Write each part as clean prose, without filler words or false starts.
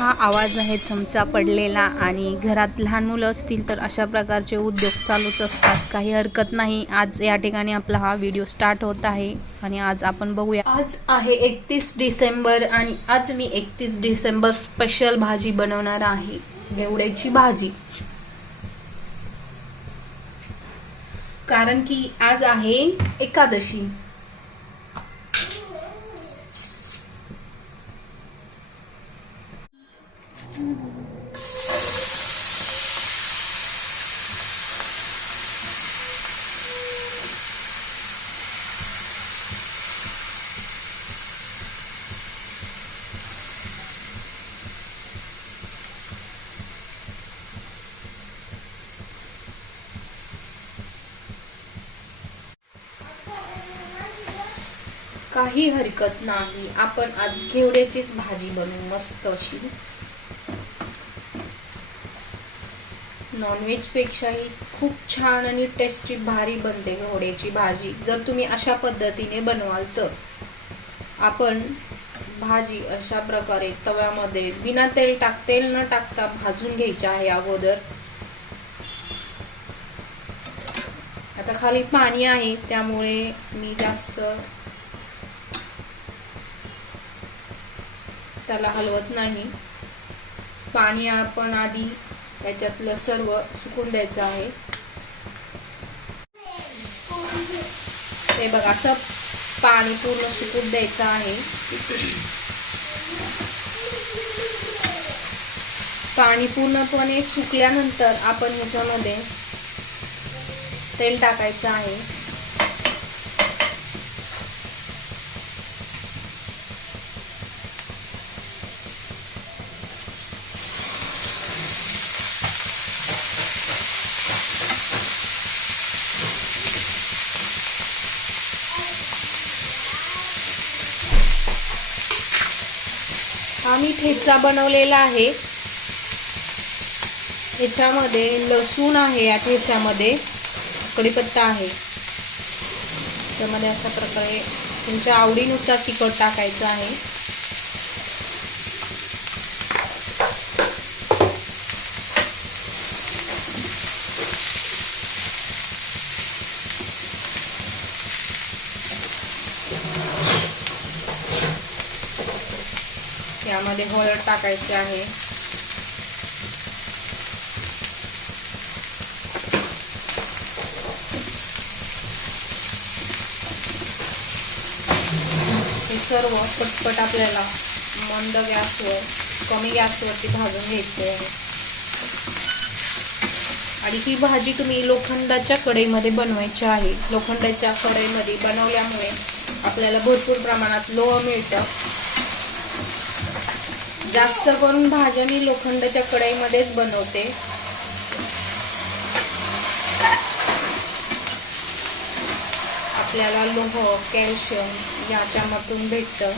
हा आवाज आहे चमचा पडलेला आणि घरात लहान मुलं असतील तर अशा प्रकारचे उद्योग चालूच असतात. काही हरकत नाही. आज या ठिकाणी आपला हा व्हिडिओ स्टार्ट होत आहे आणि आज आपण बघूया. आज आहे 31 डिसेंबर आणि आज मी 31 डिसेंबर स्पेशल भाजी बनवणार आहे, घेवड्याची भाजी. कारण की आज आहे एकादशी. काही हरकत नाही. आपण आज घेवड्याचीच भाजी बनवू मस्त अशी. नॉनव्हेज पेक्षाही खूप छान आणि टेस्टी भारी बनते घेवड्याची भाजी जर तुम्ही अशा पद्धतीने बनवाल तर. आपण भाजी अशा प्रकारे तव्यामध्ये बिना तेल न टाकता भाजून घ्यायची आहे अगोदर. आता खाली पाणी आहे त्यामुळे मी जास्त त्याला हलवत नाही. पाणी आपण आधी याच्यातलं सर्व सुकून द्यायचं आहे. हे बघा, असं पाणी पूर्ण सुकून द्यायचं आहे. पाणी पूर्णपणे सुकल्यानंतर आपण ह्याच्यामध्ये तेल टाकायचं आहे. आम्ही ठेचा बनवलेला आहे. ह्याच्यामध्ये लसूण आहे, या ठेच्यामध्ये कढीपत्ता आहे. त्यामध्ये अशा प्रकारे तुमच्या आवडीनुसार तिखट टाकायचं आहे. यामध्ये हळद टाकायची आहे. हे सर्व पटपट आपल्याला मंद गॅसवर, कमी गॅसवरती भाजून घ्यायचे आहे. आणि ही भाजी तुम्ही लोखंडाच्या कढईमध्ये बनवायची आहे. लोखंडाच्या कढईमध्ये बनवल्यामुळे आपल्याला भरपूर प्रमाणात लोह मिळतं. जास्त करून भाज्या मी लोखंडाच्या कढईमध्येच बनवते. आपल्याला लोह, कॅल्शियम याच्यामधून भेटतं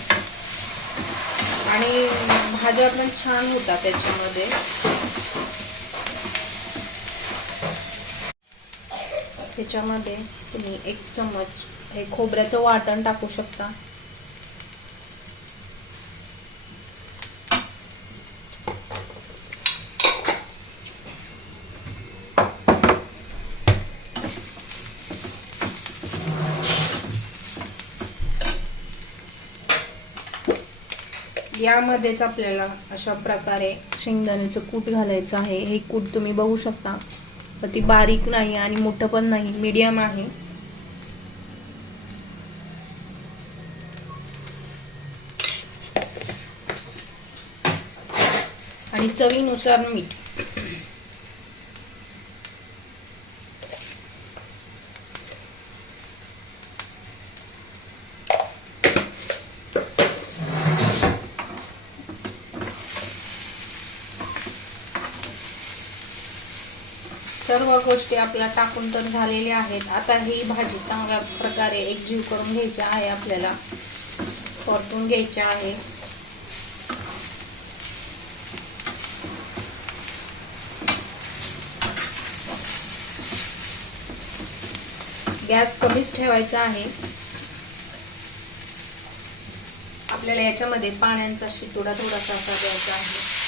आणि भाज्या पण छान होतात त्याच्यामध्ये. त्याच्यामध्ये तुम्ही 1 चम्मच हे खोबऱ्याचं वाटण टाकू शकता. यामध्येच आपल्याला अशा प्रकारे शेंगदाण्याचं कूट घालायचं आहे. हे कूट तुम्ही बघू शकता, ती बारीक नाही आणि मोठं पण नाही, मीडियम आहे. आणि चवीनुसार मीठ. सर्व गोष्टी आपल्या टाकून तर झालेल्या आहेत. आता ही भाजी चांगल्या प्रकारे एकजीव करून घ्यायची आहे. आपल्याला परतून घ्यायची आहे. गॅस कमीच ठेवायचा आहे. आपल्याला याच्यामध्ये पाण्याचा शितोडा थोडासा द्यायचा आहे.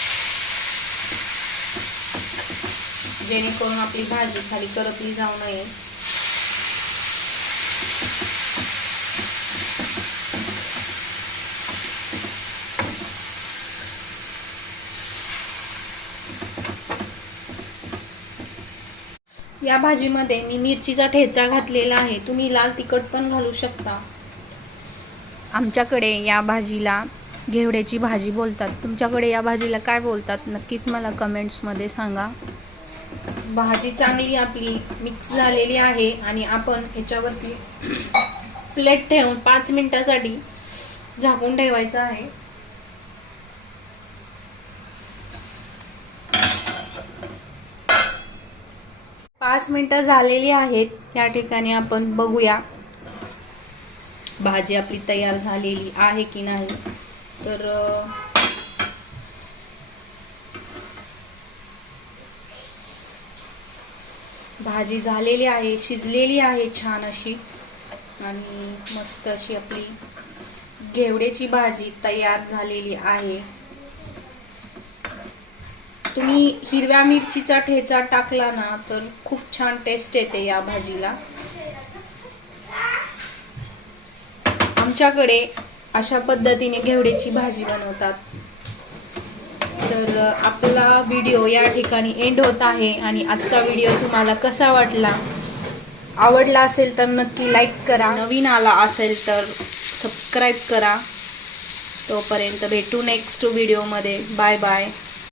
जेणेकरून आपली भाजी खाली करपली जाऊ नये. या भाजीमध्ये मी मिरचीचा ठेचा घातलेला आहे. तुम्ही लाल तिखट पण घालू शकता. आमच्याकडे या भाजीला घेवड्याची भाजी बोलतात. तुमच्याकडे या भाजीला काय बोलतात नक्कीच मला कमेंट्समध्ये सांगा. भाजी चांगली आपली मिक्स झालेली आहे आणि आपण ह्याच्यावरती प्लेट ठेवून 5 मिनिटासाठी झाकून ठेवायचं आहे. पाच मिनिटं झालेली आहेत. या ठिकाणी आपण बघूया भाजी आपली तयार झालेली आहे की नाही. तर भाजी झालेली आहे, शिजलेली आहे छान अशी आणि मस्त अशी आपली घेवड्याची भाजी तयार झालेली आहे. तुम्ही हिरव्या मिरचीचा ठेचा टाकला ना तर खूप छान टेस्ट येते या भाजीला. आमच्याकडे अशा पद्धतीने घेवड्याची भाजी बनवतात. तर आपला व्हिडिओ या ठिकाणी एंड होत आहे आणि आजचा व्हिडिओ तुम्हाला कसा वाटला, आवडला असेल तर नक्की लाईक करा. नवीन आला असेल तर सबस्क्राईब करा. तोपर्यंत भेटू नेक्स्ट व्हिडिओमध्ये. Bye bye.